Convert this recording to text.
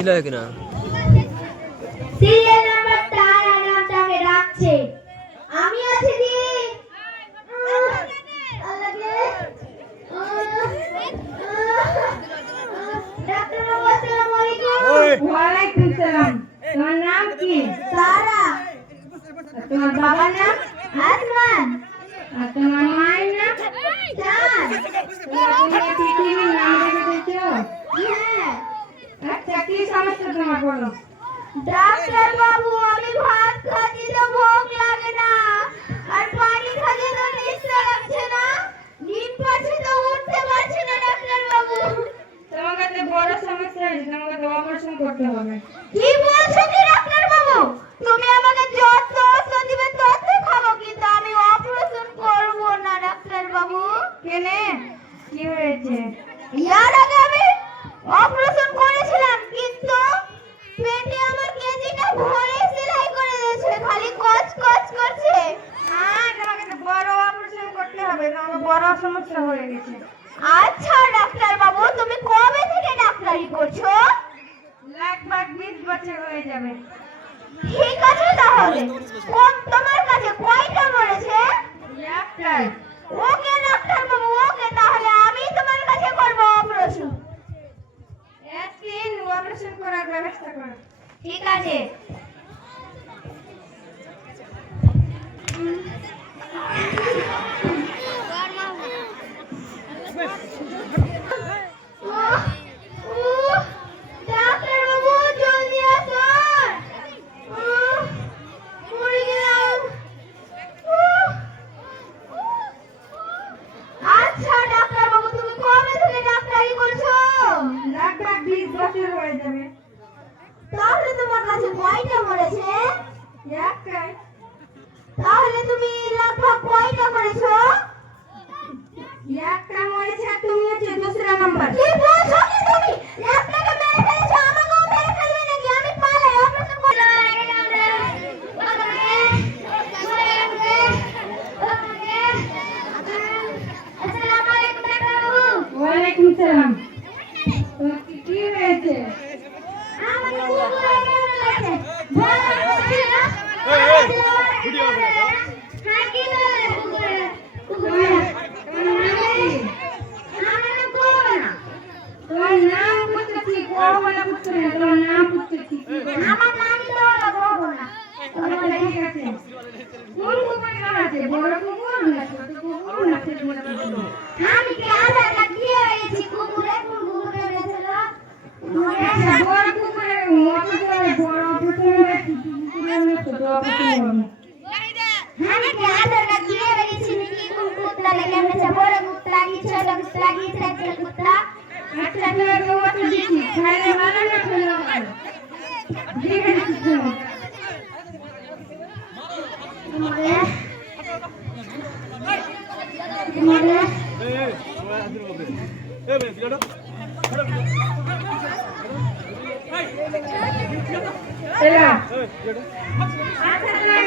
কি লাগে কিনা সিরিয়াল নাম্বারটা নামটাকে রাখছে আমি আছি দি আল্লাহকে ডাক্তার বাবু আসসালামু আলাইকুম ওয়া আলাইকুম সালাম তোমার নাম কি সারা তোমার বাবার নাম আসমান আর তোমার মায়ের নাম চাঁদ তুমি পৃথিবীর নাম রেখেছো হ্যাঁ আচ্ছা কি সমস্যা তোমার বলো ডাক্তার বাবু আমি ভাত খাচ্ছি তো ভোগ লাগে না আর পানি খাচ্ছি তো নিঃশ্বাস লাগছে না ডিম পাচ্ছি তো উঠতে পারছি না ডাক্তার বাবু তোমাকে তো বড় সমস্যা আছে তোমাকে তো অপারেশন করতে হবে কি বলছো কি ডাক্তার বাবু তুমি আমাকে যত ওষুধ দিবে তত খাবো কিন্তু আমি অপারেশন করব না ডাক্তার বাবু কেনে কি হয়েছে ইয়ার আগে আমি অপারেশন করেছিলাম কিন্তু পেটে আমার কেজিটা ভরে সেলাই করে দিয়েছে খালি কচ কচ করছে তোমাকে তো বড় অপারেশন করতে হবে তোমার বড় সমস্যা হয়ে গেছে আচ্ছা ডাক্তার বাবু তুমি কবে থেকে ডাক্তারি করছো লাগভাগ 20 বছর হয়ে যাবে ঠিক আছে তাহলে কোন তোমার কাছে কয়টা মরেছে একটাই ওকে ডাক্তার বাবু ওকে তাহলে আমি তোমার কাছে করব অপারেশন একদিন অপারেশন করার ব্যবস্থা করো ঠিক আছে ডাক্তার বাবু জলদি আসুন মরে গেলাম আচ্ছা ডাক্তার বাবু তুমি কবে থেকে ডাক্তারি করছো লাগভাগ 20 বছর হয়ে যাবে তাহলে তোমার কাছে কয়টা মরেছে একটাই তাহলে তুমি লাগভাগ কয়টা করেছো একটা মরেছে আর তুমি হচ্ছে দুসরা নাম্বার কি বলছো কি তুমি একটাকে মেরে ফেলেছো আমাকেও মেরে ফেলবে নাকি আমি পালাই অপারেশন করতে আসসালামু আলাইকুম ডাক্তার বাবু ওয়ালাইকুম সালাম তোমার কি হয়েছে আমাকে কুকুরে কেমন লাগছে ভয় লাগছে না ভিডিও করে হ্যাঁ কি বলে কুকুরে তোমার নাম পুছছি কোবলা পুছছি তোমার নাম পুছছি আমার নাম তো বলবো না ঠিক আছে কোন কুকুর নাম আছে বড় কুকুর না ছোট কুকুর না ছোট কুকুর আমি কি আধার কার্ড দিয়ে গেছি কুকুরে কোন কুকুরে মেরেছিল বড় কুকুরের মতো বড় কুকুরের ছোট কুকুরের আমি কি আধার কার্ড দিয়ে গেছি কি কোন কুকুরে কেমনে বড় কুকুরা কি ছোট কুকুরা কি ছোট কুকুরা আচ্ছা তোমার কথা দিচ্ছি খাইলে ভালো না খেলে ভালো ঠিক আছে এলা আচ্ছা